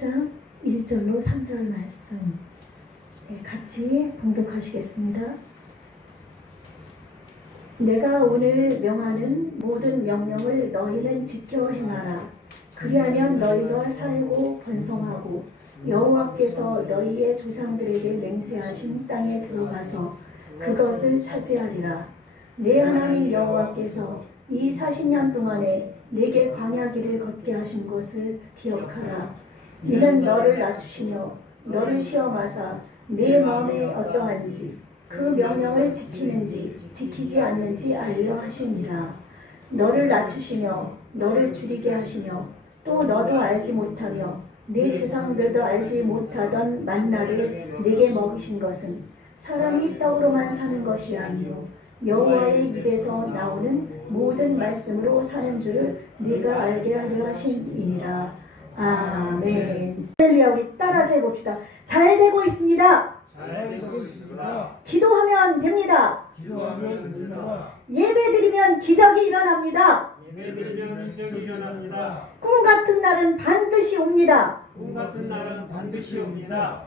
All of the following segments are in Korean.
8장 1절로 3절 말씀 같이 봉독하시겠습니다. 내가 오늘 명하는 모든 명령을 너희는 지켜 행하라. 그리하면 너희가 살고 번성하고 여호와께서 너희의 조상들에게 맹세하신 땅에 들어가서 그것을 차지하리라. 내 하나님 여호와께서 이 40년 동안에 내게 광야 길을 걷게 하신 것을 기억하라. 이는 너를 낮추시며 너를 시험하사 내 마음에 어떠한지 그 명령을 지키는지 지키지 않는지 알려 하시니라. 너를 낮추시며 너를 줄이게 하시며 또 너도 알지 못하며 내 제사장들도 알지 못하던 만나를 내게 먹이신 것은 사람이 떡으로만 사는 것이 아니요 여호와의 입에서 나오는 모든 말씀으로 사는 줄을 네가 알게 하려 하심이니라. 아멘. 할렐루야. 우리 따라서 해봅시다. 잘 되고 있습니다. 잘 되고 있습니다. 기도하면 됩니다. 기도하면 됩니다. 예배드리면 기적이 일어납니다. 예배드리면 기적이 일어납니다. 꿈 같은 날은 반드시 옵니다. 꿈 같은 날은 반드시 옵니다.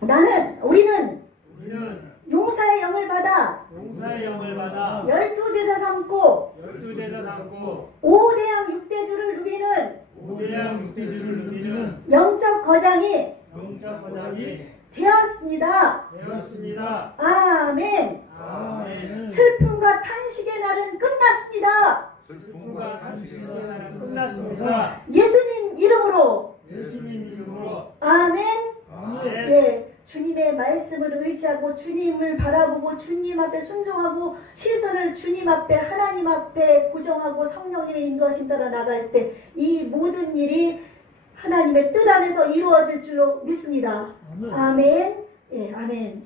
우리는 우리는 용사의 영을 받아 용사의 영을 받아 12제사 삼고 12제사 삼고 5대양 6대주를 누리는 5대양 6대주를 누리는 영적 거장이 영적 거장이 되었습니다. 되었습니다. 아멘. 아멘. 슬픔과 탄식의 날은 끝났습니다. 슬픔과 탄식의 날은 끝났습니다. 예수님 이름으로 예수님 이름으로 아멘. 아멘. 네, 주님의 말씀을 의지하고 주님을 바라보고 주님 앞에 순종하고 시선을 주님 앞에 하나님 앞에 고정하고 성령님의 인도하심 따라 나갈 때 이 모든 일이 하나님의 뜻 안에서 이루어질 줄로 믿습니다. 아멘. 예, 아멘.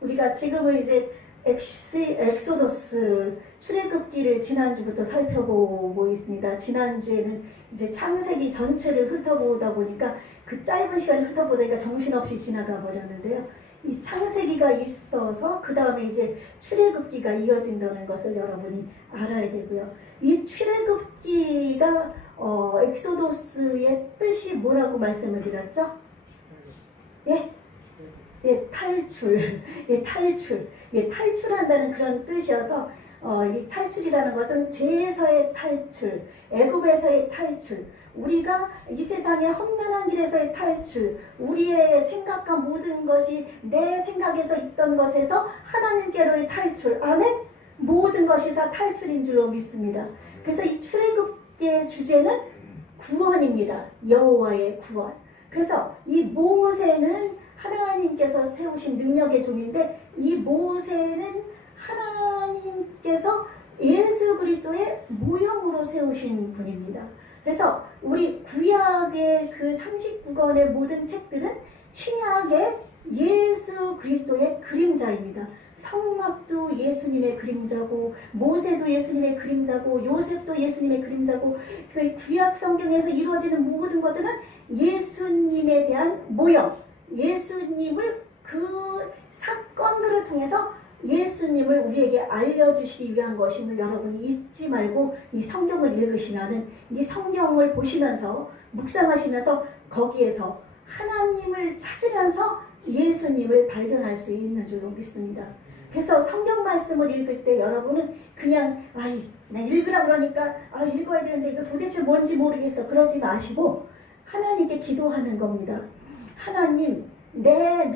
우리가 지금은 이제 엑소더스 출애굽기를 지난주부터 살펴보고 있습니다. 지난주에는 이제 창세기 전체를 훑어보다 보니까 그 짧은 시간을 훑어보다니까 정신없이 지나가 버렸는데요. 이 창세기가 있어서 그 다음에 이제 출애굽기가 이어진다는 것을 여러분이 알아야 되고요. 이 출애굽기가 엑소더스의 뜻이 뭐라고 말씀을 드렸죠? 예? 예, 탈출. 예, 탈출. 예, 탈출한다는 그런 뜻이어서 이 탈출이라는 것은 죄에서의 탈출, 애굽에서의 탈출, 우리가 이 세상의 험난한 길에서의 탈출, 우리의 생각과 모든 것이 내 생각에서 있던 것에서 하나님께로의 탈출, 아멘? 모든 것이 다 탈출인 줄로 믿습니다. 그래서 이 출애굽기의 주제는 구원입니다. 여호와의 구원. 그래서 이 모세는 하나님께서 세우신 능력의 종인데 이 모세는 하나님께서 예수 그리스도의 모형으로 세우신 분입니다. 그래서 우리 구약의 그 39권의 모든 책들은 신약의 예수 그리스도의 그림자입니다. 성막도 예수님의 그림자고 모세도 예수님의 그림자고 요셉도 예수님의 그림자고 그 구약 성경에서 이루어지는 모든 것들은 예수님에 대한 모형, 예수님을 그 사건들을 통해서 예수님을 우리에게 알려주시기 위한 것임을 여러분이 잊지 말고 이 성경을 읽으시면은 이 성경을 보시면서 묵상하시면서 거기에서 하나님을 찾으면서 예수님을 발견할 수 있는 줄로 믿습니다. 그래서 성경 말씀을 읽을 때 여러분은 그냥 나 읽으라 그러니까 읽어야 되는데 이거 도대체 뭔지 모르겠어 그러지 마시고 하나님께 기도하는 겁니다. 하나님 내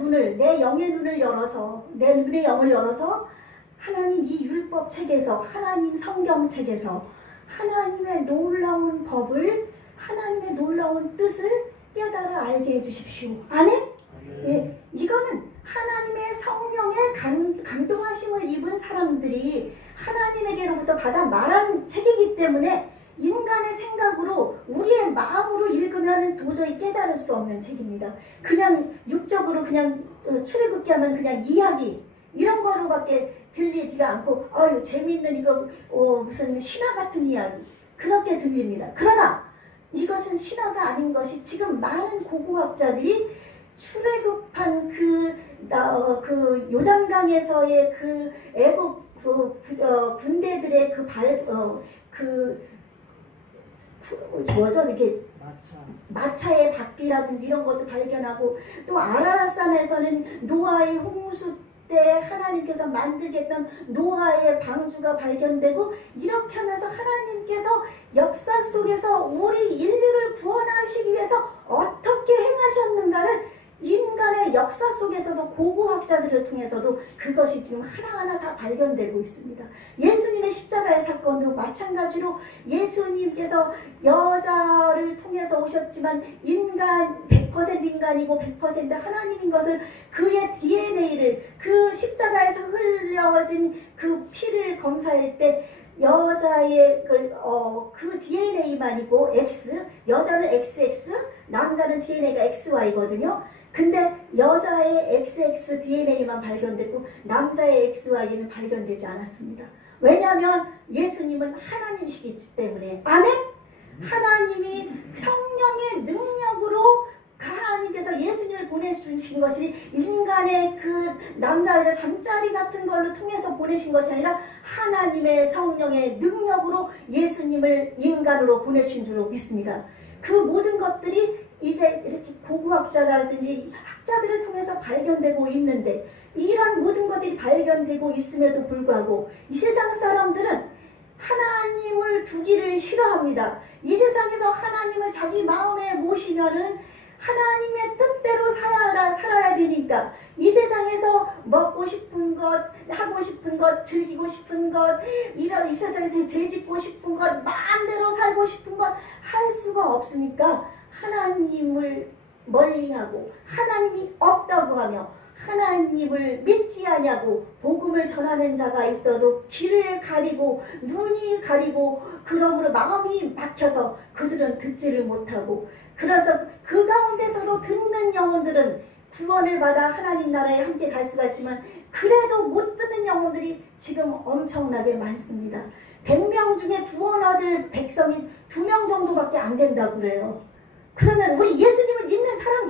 영의 눈을 열어서 내 눈의 영을 열어서 하나님 이 율법 책에서 하나님 성경 책에서 하나님의 놀라운 법을 하나님의 놀라운 뜻을 깨달아 알게 해주십시오. 아멘? 예, 이거는 하나님의 성령의 감동하심을 입은 사람들이 하나님에게로부터 받아 말한 책이기 때문에 인간의 생각으로 우리의 마음으로 읽으면 도저히 깨달을 수 없는 책입니다. 그냥 육적으로 그냥 출애굽기 하면 그냥 이야기 이런 거로밖에 들리지가 않고 재미있는 이거 무슨 신화 같은 이야기 그렇게 들립니다. 그러나 이것은 신화가 아닌 것이 지금 많은 고고학자들이 출애굽한 그 요단강에서의 그 애굽 군대들의 뭐죠? 이렇게 마차의 바퀴라든지 이런 것도 발견하고, 또 아라랏산에서는 노아의 홍수 때 하나님께서 만들겠던 노아의 방주가 발견되고, 이렇게 하면서 하나님께서 역사 속에서 우리 인류를 구원하시기 위해서 어떻게 행하셨는가를 인간의 역사 속에서도 고고학자들을 통해서도 그것이 지금 하나하나 다 발견되고 있습니다. 예수님의 십자가의 사건도 마찬가지로 예수님께서 여자를 통해서 오셨지만 인간 100% 인간이고 100% 하나님인 것을, 그의 DNA를, 그 십자가에서 흘려진 그 피를 검사할 때 여자의 그 DNA만이고 X, 여자는 XX, 남자는 DNA가 XY거든요. 근데 여자의 XX DNA만 발견됐고 남자의 XY는 발견되지 않았습니다. 왜냐하면 예수님은 하나님이시기 때문에. 아멘? 하나님이 성령의 능력으로 하나님께서 예수님을 보내주신 것이 인간의 그 남자 여자 잠자리 같은 걸로 통해서 보내신 것이 아니라 하나님의 성령의 능력으로 예수님을 인간으로 보내신 줄로 믿습니다. 그 모든 것들이 이제 이렇게 고고학자라든지 학자들을 통해서 발견되고 있는데, 이런 모든 것들이 발견되고 있음에도 불구하고 이 세상 사람들은 하나님을 두기를 싫어합니다. 이 세상에서 하나님을 자기 마음에 모시면은 하나님의 뜻대로 살아야 되니까, 이 세상에서 먹고 싶은 것, 하고 싶은 것, 즐기고 싶은 것, 이 세상에서 죄짓고 싶은 것, 마음대로 살고 싶은 것 할 수가 없으니까 하나님을 멀리하고, 하나님이 없다고 하며 하나님을 믿지 아니하고, 복음을 전하는 자가 있어도 귀를 가리고 눈이 가리고 그러므로 마음이 막혀서 그들은 듣지를 못하고, 그래서 그 가운데서도 듣는 영혼들은 구원을 받아 하나님 나라에 함께 갈 수가 있지만, 그래도 못 듣는 영혼들이 지금 엄청나게 많습니다. 100명 중에 구원 얻을 백성이 2명 정도밖에 안 된다고 그래요. 그러면 우리 예수님을 믿는 사람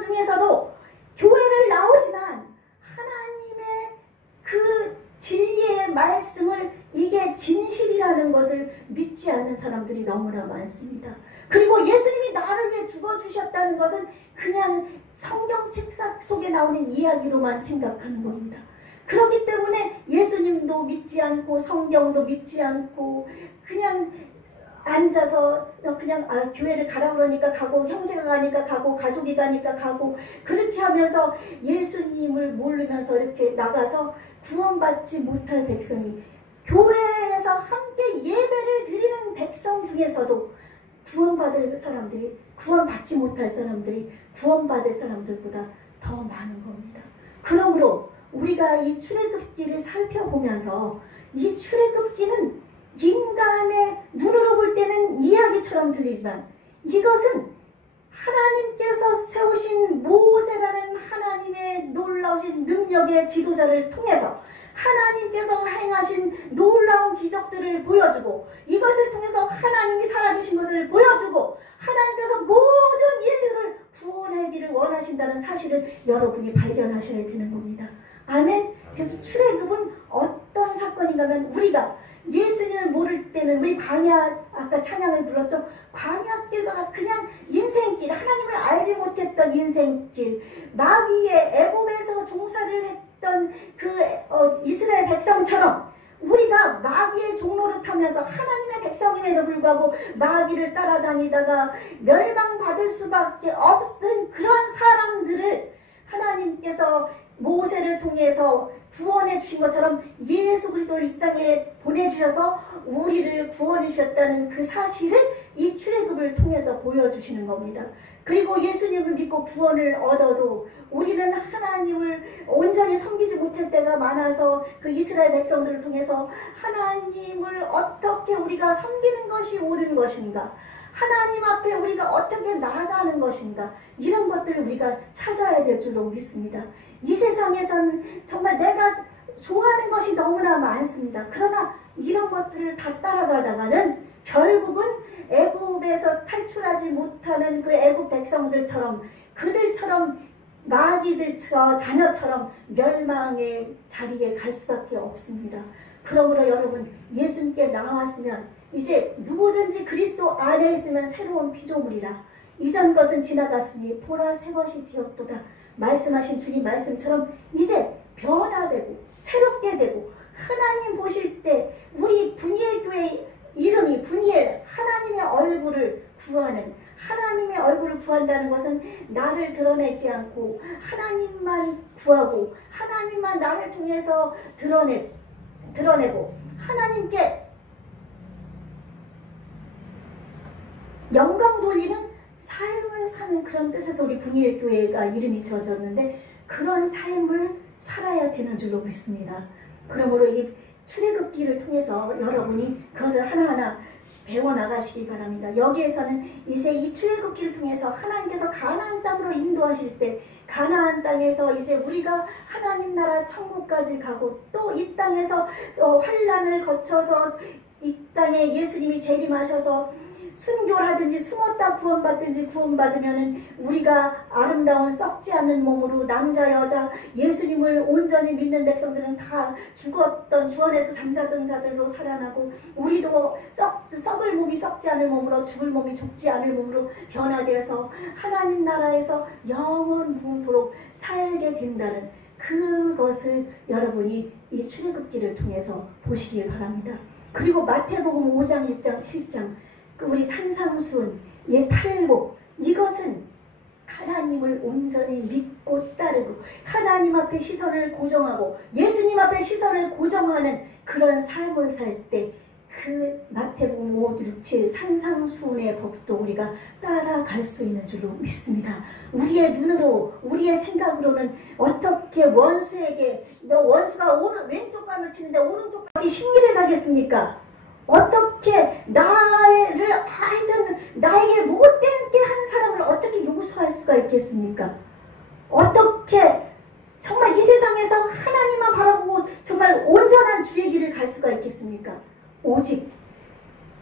중에서도, 교회를 나오지만 하나님의 그 진리의 말씀을, 이게 진실이라는 것을 믿지 않는 사람들이 너무나 많습니다. 그리고 예수님이 나를 위해 죽어주셨다는 것은 그냥 성경 책상 속에 나오는 이야기로만 생각하는 겁니다. 그렇기 때문에 예수님도 믿지 않고 성경도 믿지 않고 그냥 앉아서 그냥 교회를 가라 그러니까 가고, 형제가 가니까 가고, 가족이 가니까 가고, 그렇게 하면서 예수님을 모르면서 이렇게 나가서 구원받지 못할 백성이, 교회에서 함께 예배를 드리는 백성 중에서도 구원받을 사람들이, 구원받지 못할 사람들이 구원받을 사람들보다 더 많은 겁니다. 그러므로 우리가 이 출애굽기를 살펴보면서, 이 출애굽기는 인간의 눈으로 볼 때는 이야기처럼 들리지만, 이것은 하나님께서 세우신 모세라는 하나님의 놀라우신 능력의 지도자를 통해서 하나님께서 행하신 놀라운 기적들을 보여주고, 이것을 통해서 하나님이 살아계신 것을 보여주고, 하나님께서 모든 인류를 구원하기를 원하신다는 사실을 여러분이 발견하셔야 되는 겁니다. 아멘. 그래서 출애굽은 어떤 사건인가 하면, 우리가 예수님을 모를 때는 우리 광야, 아까 찬양을 불렀죠. 광야길과 그냥 인생길, 하나님을 알지 못했던 인생길, 마귀의 애굽에서 종사를 했던 그 이스라엘 백성처럼 우리가 마귀의 종로를 타면서 하나님의 백성임에도 불구하고 마귀를 따라다니다가 멸망받을 수밖에 없는 그런 사람들을 하나님께서 모세를 통해서 구원해 주신 것처럼 예수 그리스도를 이 땅에 보내주셔서 우리를 구원해 주셨다는 그 사실을 이 출애굽을 통해서 보여주시는 겁니다. 그리고 예수님을 믿고 구원을 얻어도 우리는 하나님을 온전히 섬기지 못할 때가 많아서 그 이스라엘 백성들을 통해서 하나님을 어떻게 우리가 섬기는 것이 옳은 것인가, 하나님 앞에 우리가 어떻게 나아가는 것인가, 이런 것들을 우리가 찾아야 될 줄로 믿습니다. 이 세상에서는 정말 내가 좋아하는 것이 너무나 많습니다. 그러나 이런 것들을 다 따라가다가는 결국은 애굽에서 탈출하지 못하는 그 애굽 백성들처럼, 그들처럼 마귀들처럼 자녀처럼 멸망의 자리에 갈 수밖에 없습니다. 그러므로 여러분, 예수님께 나왔으면 이제 누구든지 그리스도 안에 있으면 새로운 피조물이라. 이전 것은 지나갔으니 보라 새 것이 되었도다. 말씀하신 주님 말씀처럼 이제 변화되고 새롭게 되고, 하나님 보실 때 우리 분이엘 교회 이름이 분이엘, 하나님의 얼굴을 구하는, 하나님의 얼굴을 구한다는 것은 나를 드러내지 않고 하나님만 구하고 하나님만 나를 통해서 드러내고 하나님께 영광 돌리는 삶을 사는 그런 뜻에서 우리 분이엘 교회가 이름이 지어졌는데, 그런 삶을 살아야 되는 줄로 믿습니다. 그러므로 이 출애굽기를 통해서 여러분이 그것을 하나하나 배워나가시기 바랍니다. 여기에서는 이제 이 출애굽기를 통해서 하나님께서 가나안 땅으로 인도하실 때, 가나안 땅에서 이제 우리가 하나님 나라 천국까지 가고, 또 이 땅에서 환난을 거쳐서 이 땅에 예수님이 재림하셔서 순교하든지 숨었다 구원받으면은 우리가 아름다운 썩지 않는 몸으로 남자 여자 예수님을 온전히 믿는 백성들은 다 죽었던 주 안에서 잠자던 자들도 살아나고, 우리도 썩을 몸이 썩지 않을 몸으로, 죽을 몸이 죽지 않을 몸으로 변화되어서 하나님 나라에서 영원 무궁토록 살게 된다는 그것을 여러분이 이 출애굽기를 통해서 보시길 바랍니다. 그리고 마태복음 5장 6장 7장 우리 산상수훈, 팔복, 이것은 하나님을 온전히 믿고 따르고 하나님 앞에 시선을 고정하고 예수님 앞에 시선을 고정하는 그런 삶을 살 때 그 마태복음 5, 6, 7 산상수훈의 법도 우리가 따라갈 수 있는 줄로 믿습니다. 우리의 눈으로, 우리의 생각으로는 어떻게 원수에게, 너 원수가 왼쪽 발을 치는데 오른쪽 발이 심리를 가겠습니까? 어떻게 나에게 못되게 한 사람을 어떻게 용서할 수가 있겠습니까? 어떻게 정말 이 세상에서 하나님만 바라보고 정말 온전한 주의 길을 갈 수가 있겠습니까? 오직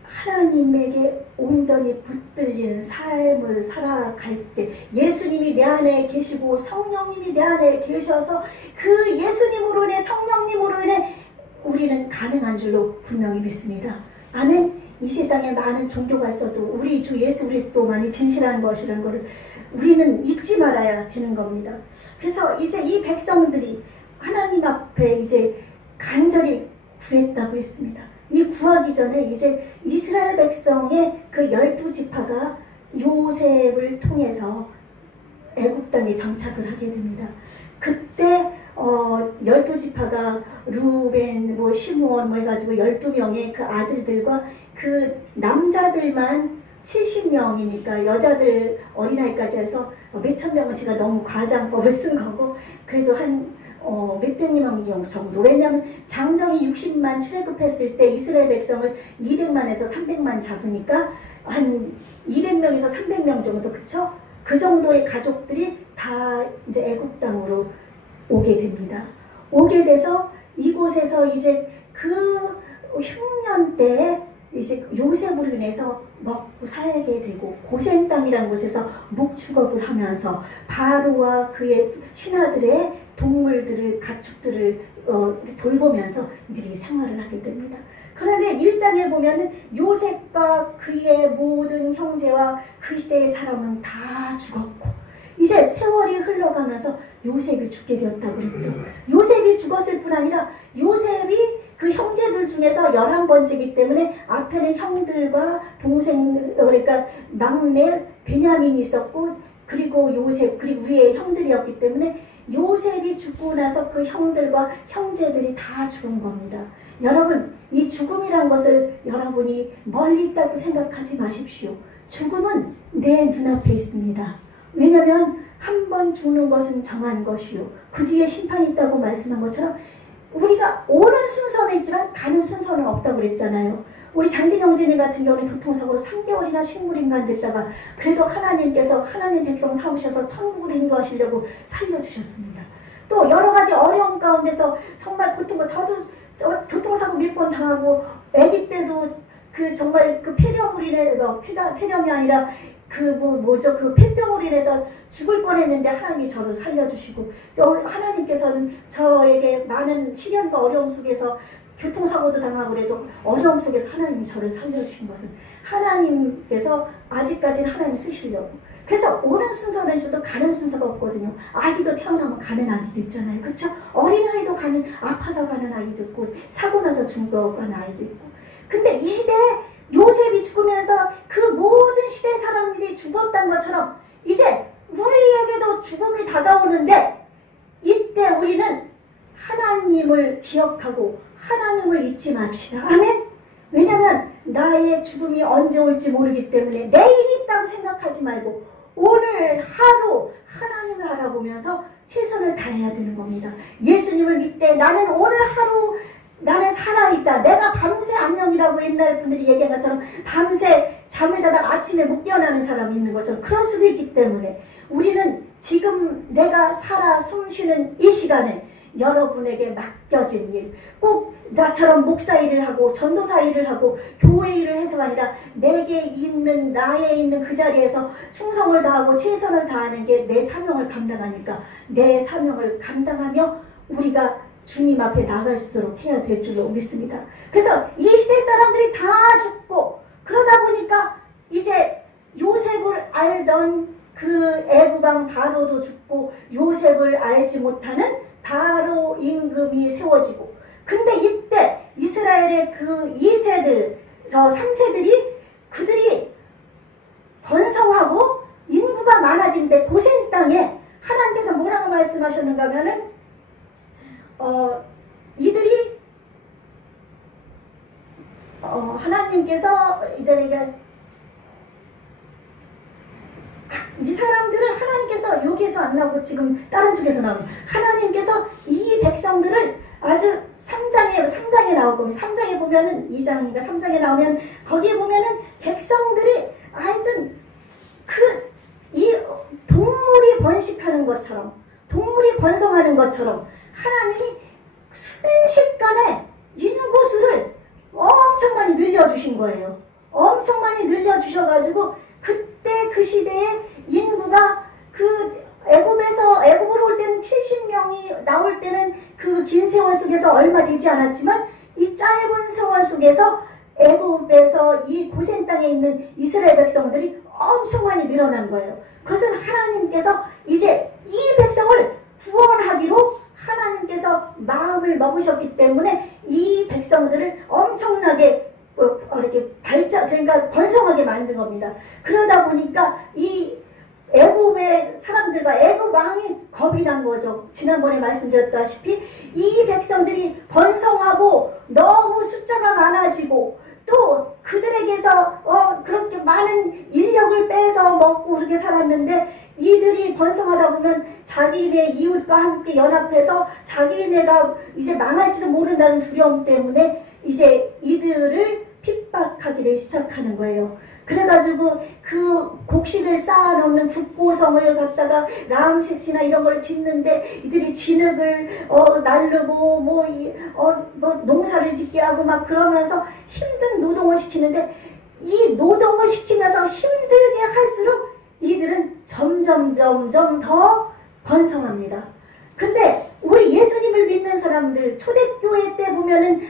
하나님에게 온전히 붙들리는 삶을 살아갈 때, 예수님이 내 안에 계시고 성령님이 내 안에 계셔서 그 예수님으로 인해, 성령님으로 인해 우리는 가능한 줄로 분명히 믿습니다. 아멘. 이 세상에 많은 종교가 있어도 우리 주 예수 그리스도만이 진실한 것이라는 것을 우리는 잊지 말아야 되는 겁니다. 그래서 이제 이 백성들이 하나님 앞에 이제 간절히 구했다고 했습니다. 이 구하기 전에 이제 이스라엘 백성의 그 12지파가 요셉을 통해서 애굽 땅에 정착을 하게 됩니다. 그때 12지파가 루벤, 시므온 해가지고 12명의 그 아들들과 그 남자들만 70명이니까 여자들 어린아이까지 해서 몇천 명은 제가 너무 과장법을 쓴 거고, 그래도 한 몇백 명 정도. 왜냐하면 장정이 60만 출애굽했을 때 이스라엘 백성을 200만에서 300만 잡으니까 한 200명에서 300명 정도, 그쵸? 그 정도의 가족들이 다 이제 애굽 땅으로 오게 됩니다. 오게 돼서 이곳에서 이제 그 흉년 때 이제 요셉으로 인해서 먹고 살게 되고, 고센 땅이라는 곳에서 목축업을 하면서 바로와 그의 신하들의 동물들을, 가축들을 돌보면서 이들이 생활을 하게 됩니다. 그런데 1장에 보면은 요셉과 그의 모든 형제와 그 시대의 사람은 다 죽었고, 이제 세월이 흘러가면서 요셉이 죽게 되었다고 그랬죠. 요셉이 죽었을 뿐 아니라 요셉이 그 형제들 중에서 11번째이기 때문에 앞에는 형들과 동생, 그러니까 막내 베냐민이 있었고, 그리고 요셉, 그리고 위에 형들이었기 때문에 요셉이 죽고 나서 그 형들과 형제들이 다 죽은 겁니다. 여러분, 이 죽음이란 것을 여러분이 멀리 있다고 생각하지 마십시오. 죽음은 내 눈앞에 있습니다. 왜냐하면 한 번 죽는 것은 정한 것이요, 그 뒤에 심판이 있다고 말씀한 것처럼 우리가 오는 순서는 있지만 가는 순서는 없다고 그랬잖아요. 우리 장진영진이 같은 경우는 교통사고로 3개월이나 식물인간 됐다가 그래도 하나님께서 하나님 백성 삼으셔서 천국으로 인도하시려고 살려주셨습니다. 또 여러 가지 어려움 가운데서 정말 고통과, 저도 교통사고 몇 번 당하고 아기 때도 그 정말 그 폐렴으로 인해, 폐렴이 아니라 그 폐병으로 인해서 죽을 뻔했는데 하나님이 저를 살려주시고, 또 하나님께서는 저에게 많은 시련과 어려움 속에서 교통사고도 당하고 그래도 어려움 속에서 하나님이 저를 살려주신 것은 하나님께서 아직까지는 하나님 쓰시려고. 그래서 오는 순서는 있어도 가는 순서가 없거든요. 아기도 태어나면 가는 아기도 있잖아요. 그렇죠? 어린아이도 아파서 가는 아이도 있고 사고 나서 죽어가는 아이도 있고. 근데 이 시대에 요셉이 죽으면서 그 모든 시대 사람들이 죽었다는 것처럼 이제 우리에게도 죽음이 다가오는데 이때 우리는 하나님을 기억하고 하나님을 잊지 맙시다. 아멘? 왜냐하면 나의 죽음이 언제 올지 모르기 때문에 내일이 있다고 생각하지 말고 오늘 하루 하나님을 알아보면서 최선을 다해야 되는 겁니다. 예수님을 믿되 나는 오늘 하루 나는 살아있다. 내가 밤새 안녕이라고 옛날 분들이 얘기한 것처럼 밤새 잠을 자다가 아침에 못 깨어나는 사람이 있는 것처럼 그럴 수도 있기 때문에 우리는 지금 내가 살아 숨쉬는 이 시간에 여러분에게 맡겨진 일, 꼭 나처럼 목사 일을 하고 전도사 일을 하고 교회 일을 해서가 아니라 내게 있는 나에 있는 그 자리에서 충성을 다하고 최선을 다하는 게 내 사명을 감당하니까 내 사명을 감당하며 우리가 주님 앞에 나갈 수 있도록 해야 될 줄로 믿습니다. 그래서 이 시대 사람들이 다 죽고 그러다 보니까 이제 요셉을 알던 그 애국왕 바로도 죽고 요셉을 알지 못하는 바로 임금이 세워지고, 근데 이때 이스라엘의 그 2세들, 저 3세들이 그들이 번성하고 인구가 많아진데 고센 땅에 하나님께서 뭐라고 말씀하셨는가 하면은 이들이 하나님께서 이들에게 이 사람들을 하나님께서 여기에서 안 나오고 지금 다른 쪽에서 나오는 하나님께서 이 백성들을 아주 3장에 나오고 3장에 보면은 2장인가 3장에 나오면 거기에 보면은 백성들이 하여튼 이 동물이 번식하는 것처럼 동물이 번성하는 것처럼 하나님이 순식간에 인구수를 엄청 많이 늘려주신 거예요. 엄청 많이 늘려주셔가지고 그때 그 시대에 인구가 그 애굽으로 올 때는 70명이 나올 때는 그 긴 세월 속에서 얼마 되지 않았지만 이 짧은 세월 속에서 애굽에서 이 고센 땅에 있는 이스라엘 백성들이 엄청 많이 늘어난 거예요. 그것은 하나님께서 이제 이 백성을 구원하기로 하나님께서 마음을 먹으셨기 때문에 이 백성들을 엄청나게 이렇게 그러니까 번성하게 만든 겁니다. 그러다 보니까 이 애굽의 사람들과 애굽 왕이 겁이 난 거죠. 지난번에 말씀드렸다시피 이 백성들이 번성하고 너무 숫자가 많아지고 또 그들에게서 그렇게 많은 인력을 빼서 먹고 그렇게 살았는데 이들이 번성하다 보면 자기네 이웃과 함께 연합해서 자기네가 이제 망할지도 모른다는 두려움 때문에 이제 이들을 핍박하기를 시작하는 거예요. 그래가지고 그 곡식을 쌓아놓는 국고성을 갖다가 람셋이나 이런 걸 짓는데 이들이 진흙을 날르고 뭐 농사를 짓게 하고 막 그러면서 힘든 노동을 시키는데 이 노동을 시키면서 힘들게 할수록 이들은 점점 더 번성합니다. 근데 우리 예수님을 믿는 사람들 초대교회 때 보면은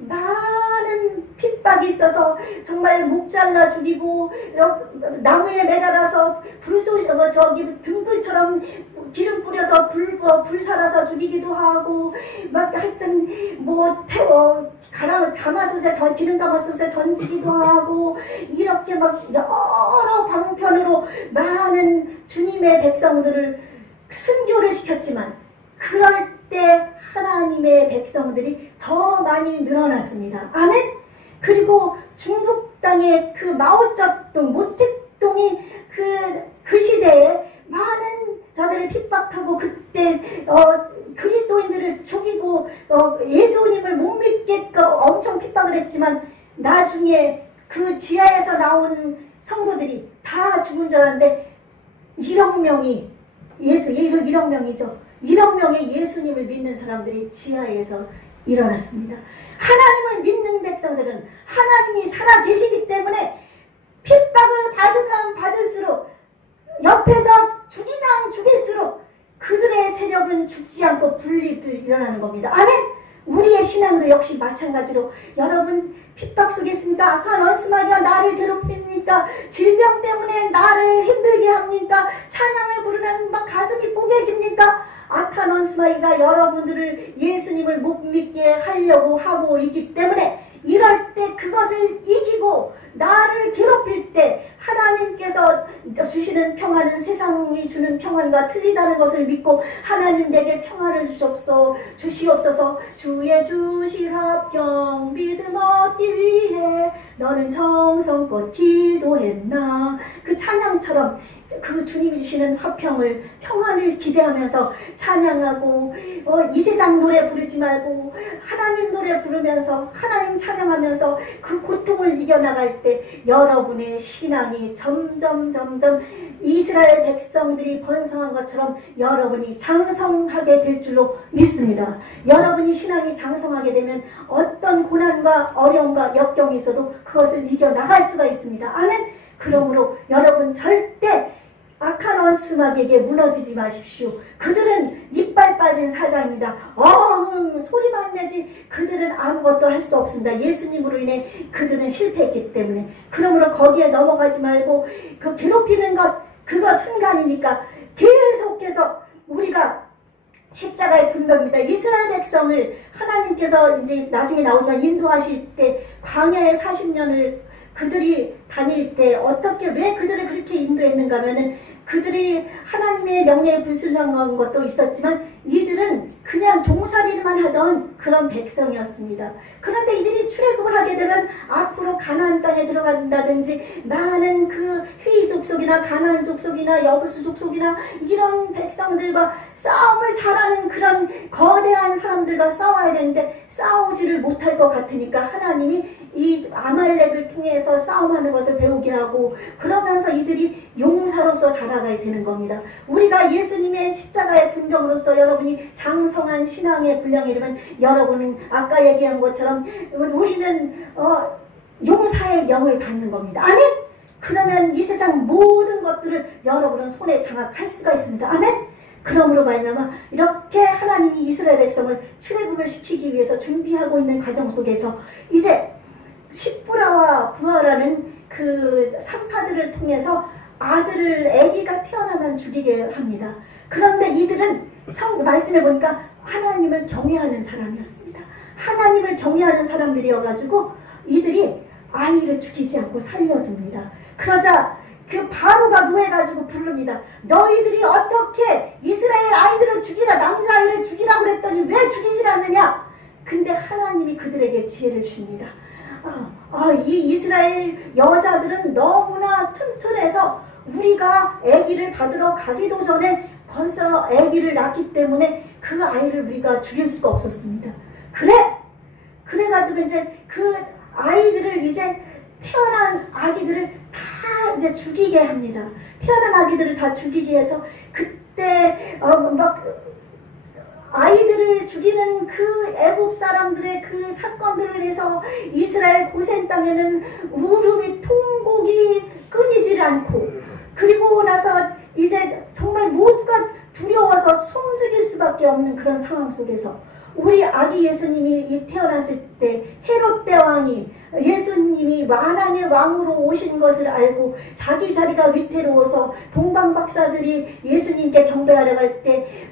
많은 핍박이 있어서 정말 목 잘라 죽이고 나무에 매달아서 등불처럼 기름 뿌려서 불 살아서 죽이기도 하고 막 하여튼 가마솥에 기름 가마솥에 던지기도 하고 이렇게 막 여러 방편으로 많은 주님의 백성들을 순교를 시켰지만 그럴 때 하나님의 백성들이 더 많이 늘어났습니다. 아멘? 그리고 중국 땅의 그 마오쩌둥, 모택동이 그 시대에 많은 자들을 핍박하고 그때 그리스도인들을 죽이고 예수님을 못 믿게끔 엄청 핍박을 했지만 나중에 그 지하에서 나오는 성도들이 다 죽은 줄 알았는데 1억 명이 1억 명이죠. 1억 명의 예수님을 믿는 사람들이 지하에서 일어났습니다. 하나님을 믿는 백성들은 하나님이 살아계시기 때문에 핍박을 받으면 받을수록 옆에서 죽이면 죽일수록 그들의 세력은 죽지 않고 분리들 일어나는 겁니다. 아멘? 우리의 신앙도 역시 마찬가지로 여러분 핍박 속에 있습니까? 악한 원수마귀가 나를 괴롭힙니까? 질병 때문에 나를 힘들게 합니까? 찬양을 부르면 막 가슴이 뽀개집니까? 악한 원수마귀가 여러분들을 예수님을 못 믿게 하려고 하고 있기 때문에 이럴 때 그것을 이기고 나를 괴롭힐 때 하나님께서 주시는 평화는 세상이 주는 평안과 틀리다는 것을 믿고 하나님 내게 평화를 주시옵소서. 주의 주실 화평 믿음 얻기 위해 너는 정성껏 기도했나. 그 찬양처럼 그 주님이 주시는 화평을 평안을 기대하면서 찬양하고 이 세상 노래 부르지 말고 하나님 노래 부르면서 하나님 찬양하면서 그 고통을 이겨나갈 때 여러분의 신앙이 점점 이스라엘 백성들이 번성한 것처럼 여러분이 장성하게 될 줄로 믿습니다. 여러분이 신앙이 장성하게 되면 어떤 고난과 어려움과 역경이 있어도 그것을 이겨나갈 수가 있습니다. 아멘. 그러므로 여러분 절대 악한 원수마귀에게 무너지지 마십시오. 그들은 이빨 빠진 사자입니다. 소리만 내지 그들은 아무것도 할 수 없습니다. 예수님으로 인해 그들은 실패했기 때문에. 그러므로 거기에 넘어가지 말고 그 괴롭히는 것 그거 순간이니까 계속해서 우리가 십자가의 분별입니다. 이스라엘 백성을 하나님께서 이제 나중에 나오지만 인도하실 때 광야의 40년을 그들이 다닐 때 어떻게 왜 그들을 그렇게 인도했는가 하면은 그들이 하나님의 명령에 불순종한 것도 있었지만 이들은 그냥 종살이만 하던 그런 백성이었습니다. 그런데 이들이 출애굽을 하게 되면 앞으로 가나안 땅에 들어간다든지 나는 그 휘 족속이나 가나안 족속이나 여부수 족속이나 이런 백성들과 싸움을 잘하는 그런 거대한 사람들과 싸워야 되는데 싸우지를 못할 것 같으니까 하나님이 이 아말렉을 통해서 싸움하는 것을 배우게 하고 그러면서 이들이 용사로서 자라가야 되는 겁니다. 우리가 예수님의 십자가의 분병으로서 여러분이 장성한 신앙의 분량이 되면 여러분은 아까 얘기한 것처럼 우리는 용사의 영을 받는 겁니다. 아멘? 그러면 이 세상 모든 것들을 여러분은 손에 장악할 수가 있습니다. 아멘? 그러므로 말미암아 이렇게 하나님이 이스라엘 백성을 출애굽을 시키기 위해서 준비하고 있는 과정 속에서 이제 십부라와 부하라는 그 산파들을 통해서 아기가 태어나면 죽이게 합니다. 그런데 이들은 말씀해 보니까 하나님을 경외하는 사람이었습니다. 하나님을 경외하는 사람들이어가지고 이들이 아이를 죽이지 않고 살려둡니다. 그러자 그 바로가 노해가지고 부릅니다. 너희들이 어떻게 이스라엘 아이들을 죽이라 남자아이를 죽이라고 그랬더니 왜 죽이질 않느냐. 근데 하나님이 그들에게 지혜를 주십니다. 이 이스라엘 여자들은 너무나 튼튼해서 우리가 아기를 받으러 가기도 전에 벌써 아기를 낳기 때문에 그 아이를 우리가 죽일 수가 없었습니다. 그래가지고 이제 그 아이들을 이제 태어난 아기들을 다 이제 죽이게 합니다. 태어난 아기들을 다 죽이게 해서 그때 아이들을 죽이는 그 애굽 사람들의 그 사건들을 인해서 이스라엘 고센 땅에는 울음이 통곡이 끊이질 않고 그리고 나서 이제 정말 모두가 두려워서 숨죽일 수밖에 없는 그런 상황 속에서 우리 아기 예수님이 태어났을 때 헤롯 대왕이 예수님이 만왕의 왕으로 오신 것을 알고 자기 자리가 위태로워서 동방박사들이 예수님께 경배하러 갈 때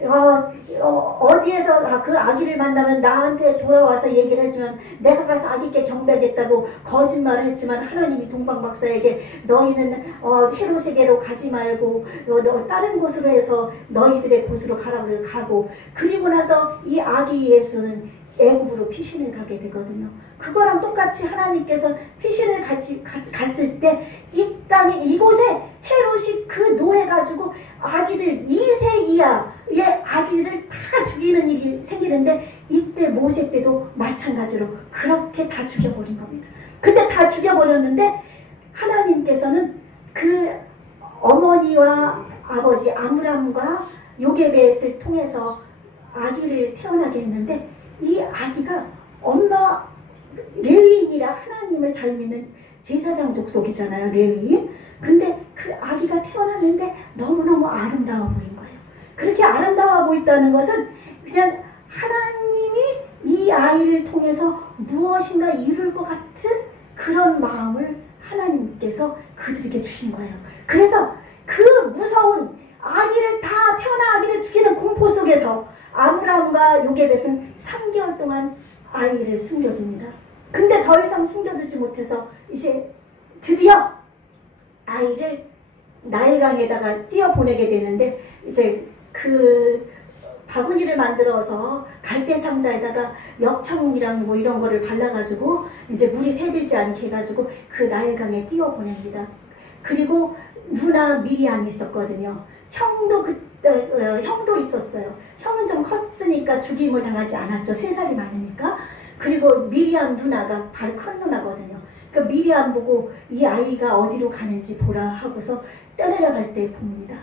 어디에서 그 아기를 만나면 나한테 돌아와서 얘기를 해주면 내가 가서 아기께 경배하겠다고 거짓말을 했지만 하나님이 동방박사에게 너희는 헤롯에게로 가지 말고 다른 곳으로 해서 너희들의 곳으로 가라고 가고 그리고 나서 이 아기 예수는 애굽으로 피신을 가게 되거든요. 그거랑 똑같이 하나님께서 피신을 갔을 때 이 땅에 이곳에 헤롯이 그 노해가지고 아기들 2세 이하의 아기들을 다 죽이는 일이 생기는데 이때 모세 때도 마찬가지로 그렇게 다 죽여버린 겁니다. 근데 다 죽여버렸는데 하나님께서는 그 어머니와 아버지 아므람과 요게벳을 통해서 아기를 태어나게 했는데 이 아기가 엄마 레위인이라 하나님을 잘 믿는 제사장 족속이잖아요. 레위인. 근데 그 아기가 태어났는데 너무너무 아름다워 보인 거예요. 그렇게 아름다워 보인다는 것은 그냥 하나님이 이 아이를 통해서 무엇인가 이룰 것 같은 그런 마음을 하나님께서 그들에게 주신 거예요. 그래서 그 무서운 아기를 다 태어난 아기를 죽이는 공포 속에서 아브라함과 요게벳은 3개월 동안 아이를 숨겨둡니다. 근데 더 이상 숨겨두지 못해서 이제 드디어 아이를 나일강에다가 띄어보내게 되는데, 이제 그 바구니를 만들어서 갈대 상자에다가 역청이랑 뭐 이런 거를 발라가지고 이제 물이 새들지 않게 해가지고 그 나일강에 띄어보냅니다. 그리고 누나 미리암이 있었거든요. 형도 있었어요. 형은 좀 컸으니까 죽임을 당하지 않았죠. 3살이 많으니까. 그리고 미리암 누나가 바로 큰 누나거든요. 그 미리암 보고 이 아이가 어디로 가는지 보라 하고서 떠내려갈 때 봅니다.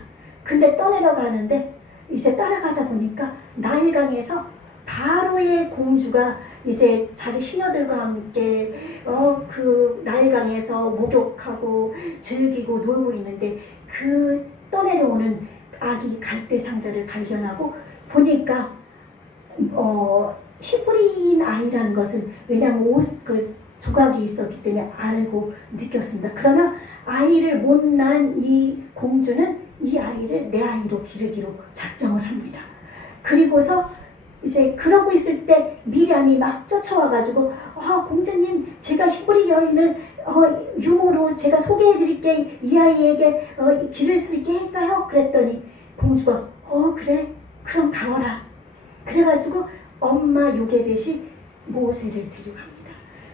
근데 떠내려가는데 이제 따라가다 보니까 나일강에서 바로의 공주가 이제 자기 시녀들과 함께 그 나일강에서 목욕하고 즐기고 놀고 있는데, 그 떠내려오는 아기 갈대 상자를 발견하고 보니까 히브리인 아이라는 것을, 왜냐하면 그 조각이 있었기 때문에 알고 느꼈습니다. 그러나 아이를 못 낳은 이 공주는 이 아이를 내 아이로 기르기로 작정을 합니다. 그리고서 이제 그러고 있을 때 미리암이 막 쫓아와가지고 공주님, 제가 히브리 여인을 유모로 제가 소개해드릴게, 이 아이에게 기를 수 있게 할까요? 그랬더니 공주가 그래, 그럼 가거라. 그래가지고 엄마 요게벳이 모세를 데려갑니다.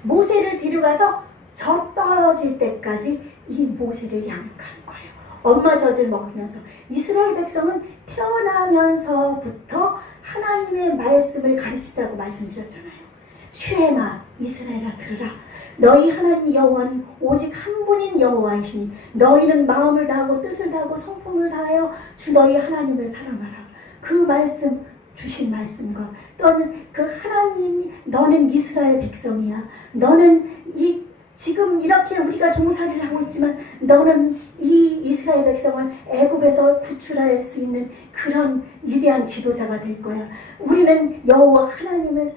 모세를 데려가서 저 떨어질 때까지 이 모세를 양육하는 거예요. 엄마 젖을 먹으면서. 이스라엘 백성은 태어나면서부터 하나님의 말씀을 가르치다고 말씀드렸잖아요. 쉐마 이스라엘아 들으라. 너희 하나님 여호와는 오직 한 분인 여호와이시니 너희는 마음을 다하고 뜻을 다하고 성품을 다하여 주 너희 하나님을 사랑하라. 그 말씀, 주신 말씀과 또는 그 하나님, 너는 이스라엘 백성이야. 너는 지금 이렇게 우리가 종살이를 하고 있지만 너는 이 이스라엘 백성을 애굽에서 구출할 수 있는 그런 위대한 지도자가 될 거야. 우리는 여호와 하나님을,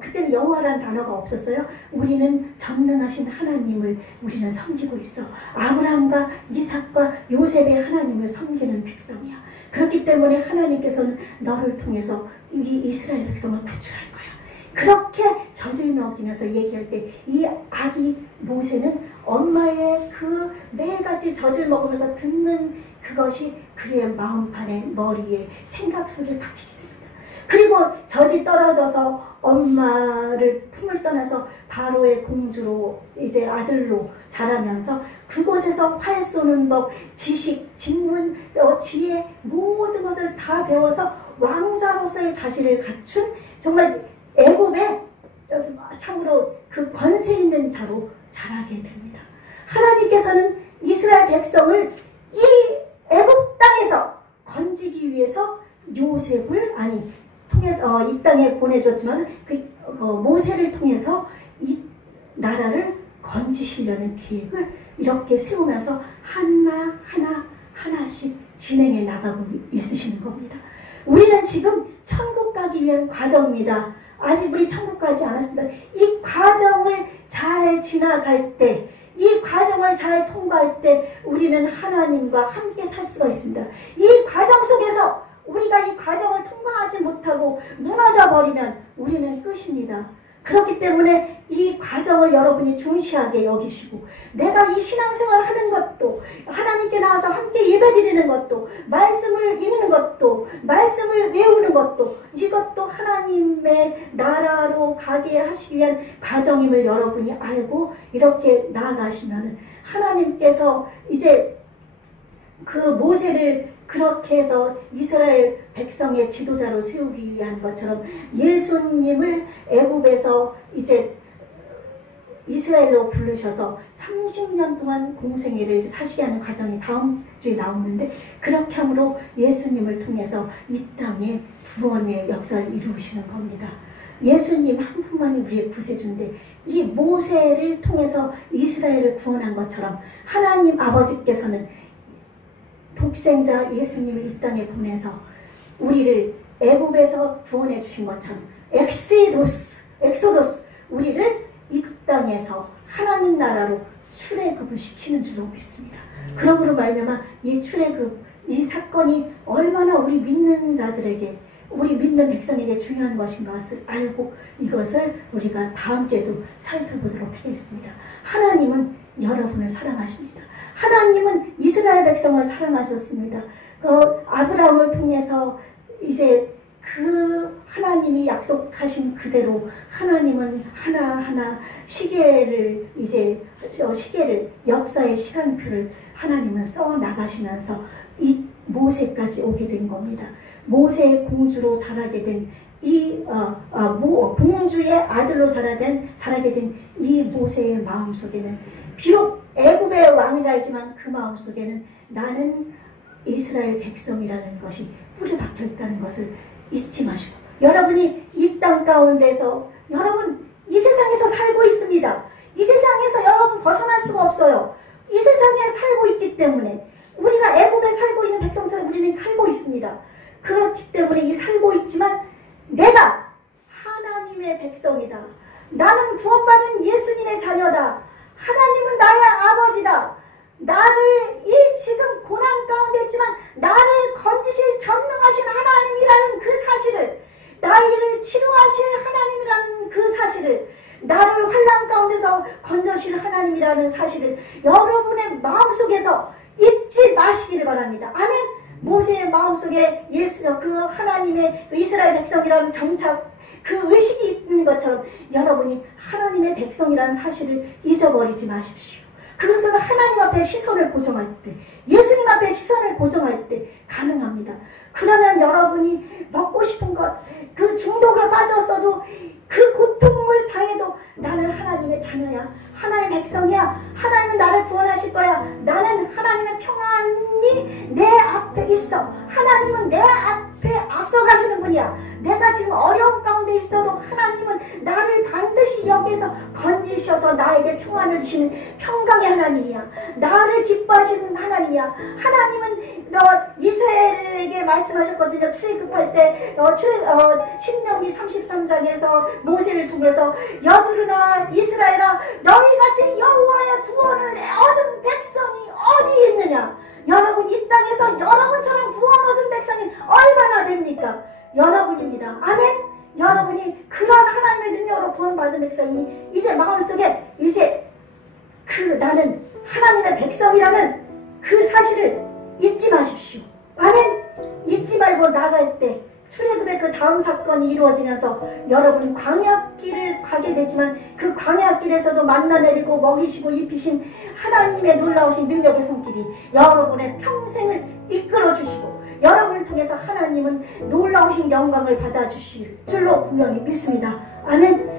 그때는 여호와라는 단어가 없었어요. 우리는 전능하신 하나님을 우리는 섬기고 있어. 아브라함과 이삭과 요셉의 하나님을 섬기는 백성이야. 그렇기 때문에 하나님께서는 너를 통해서 이 이스라엘 백성을 구출할 거야. 그렇게 젖을 먹이면서 얘기할 때 이 아기 모세는 엄마의 그 매일같이 젖을 먹으면서 듣는 그것이 그의 마음판에, 머리에, 생각 속에 박히게 됩니다. 그리고 젖이 떨어져서 엄마를 품을 떠나서 바로의 공주로, 이제 아들로 자라면서 그곳에서 활 쏘는 법, 지식, 직문, 지혜, 모든 것을 다 배워서 왕자로서의 자질을 갖춘 정말 애굽의 참으로 그 권세 있는 자로 자라게 됩니다. 하나님께서는 이스라엘 백성을 이 애굽 땅에서 건지기 위해서 요셉을 통해서 이 땅에 보내줬지만 모세를 통해서 이 나라를 건지시려는 계획을 이렇게 세우면서 하나씩 진행해 나가고 있으시는 겁니다. 우리는 지금 천국 가기 위한 과정입니다. 아직 우리 천국 가지 않았습니다. 이 과정을 잘 지나갈 때, 이 과정을 잘 통과할 때 우리는 하나님과 함께 살 수가 있습니다. 이 과정 속에서 우리가 이 과정을 통과하지 못하고 무너져 버리면 우리는 끝입니다. 그렇기 때문에 이 과정을 여러분이 중시하게 여기시고, 내가 이 신앙생활을 하는 것도, 하나님께 나와서 함께 예배드리는 것도, 말씀을 읽는 것도, 말씀을 외우는 것도, 이것도 하나님의 나라로 가게 하시기 위한 과정임을 여러분이 알고 이렇게 나아가시면 하나님께서 이제 그 모세를 그렇게 해서 이스라엘 백성의 지도자로 세우기 위한 것처럼 예수님을 애굽에서 이제 이스라엘로 부르셔서 30년 동안 공생애를 사시게 하는 과정이 다음 주에 나오는데, 그렇게 함으로 예수님을 통해서 이 땅에 구원의 역사를 이루시는 겁니다. 예수님 한 분만이 우리의 구세주인데, 이 모세를 통해서 이스라엘을 구원한 것처럼 하나님 아버지께서는 독생자 예수님을 이 땅에 보내서 우리를 애굽에서 구원해 주신 것처럼 엑시도스, 엑소더스, 우리를 이 땅에서 하나님 나라로 출애굽을 시키는 줄로 믿습니다. 그러므로 말미암아 이 출애굽, 이 사건이 얼마나 우리 믿는 자들에게, 우리 믿는 백성에게 중요한 것인 것을 알고 이것을 우리가 다음 주에도 살펴보도록 하겠습니다. 하나님은 여러분을 사랑하십니다. 하나님은 이스라엘 백성을 사랑하셨습니다. 아브라함을 통해서 이제 그 하나님이 약속하신 그대로 하나님은 하나하나 시계를 역사의 시간표를 하나님은 써 나가시면서 이 모세까지 오게 된 겁니다. 모세의 공주로 자라게 된 공주의 아들로 자라게 된 이 모세의 마음속에는 비록 애굽의 왕자이지만 그 마음속에는 나는 이스라엘 백성이라는 것이 뿌리 박혀 있다는 것을 잊지 마시고, 여러분이 이 땅 가운데서 여러분 이 세상에서 살고 있습니다. 이 세상에서 여러분 벗어날 수가 없어요. 이 세상에 살고 있기 때문에 우리가 애굽에 살고 있는 백성처럼 우리는 살고 있습니다. 그렇기 때문에 이 살고 있지만 내가 하나님의 백성이다. 나는 구원받은 예수님의 자녀다. 하나님은 나의 아버지다. 나를 이 지금 고난 가운데 있지만 나를 건지실 전능하신 하나님이라는 그 사실을, 나를 치료하실 하나님이라는 그 사실을, 나를 환난 가운데서 건져실 하나님이라는 사실을 여러분의 마음속에서 잊지 마시기를 바랍니다. 아멘. 모세의 마음속에 그 하나님의 이스라엘 백성이라는 정착, 그 의식이 있는 것처럼 여러분이 하나님의 백성이라는 사실을 잊어버리지 마십시오. 그것은 하나님 앞에 시선을 고정할 때, 예수님 앞에 시선을 고정할 때 가능합니다. 그러면 여러분이 먹고 싶은 것, 그 중독에 빠졌어도, 그 고통을 당해도 나는 하나님의 자녀야, 하나님의 백성이야, 하나님은 나를 구원하실 거야, 나는 하나님의 평안이 내 앞에 있어, 하나님은 내 앞에 앞서가시는 분이야, 내가 지금 어려운 가운데 있어도 하나님은 나를 반드시 여기서 건지셔서 나에게 평안을 주시는 평강의 하나님이야, 나를 기뻐하시는 하나님이야. 하나님은 이스라엘에게 말씀하셨거든요. 출애굽할 때 신명기 33장에서 모세를 통해서 여수르나 이스라엘아, 너희같이 여호와의 구원을 얻은 백성이 어디 있느냐. 여러분 이 땅에서 여러분처럼 구원 얻은 백성이 얼마나 됩니까? 여러분입니다. 아멘. 여러분이 그런 하나님의 능력으로 구원받은 백성이 이제 마음속에 나는 하나님의 백성이라는 그 사실을 잊지 마십시오. 아멘. 잊지 말고 나갈 때 출애굽의 그 다음 사건이 이루어지면서 여러분 광야길을 가게 되지만 그 광야길에서도 만나 내리고 먹이시고 입히신 하나님의 놀라우신 능력의 손길이 여러분의 평생을 이끌어 주시고 여러분을 통해서 하나님은 놀라우신 영광을 받아주실 줄로 분명히 믿습니다. 아멘.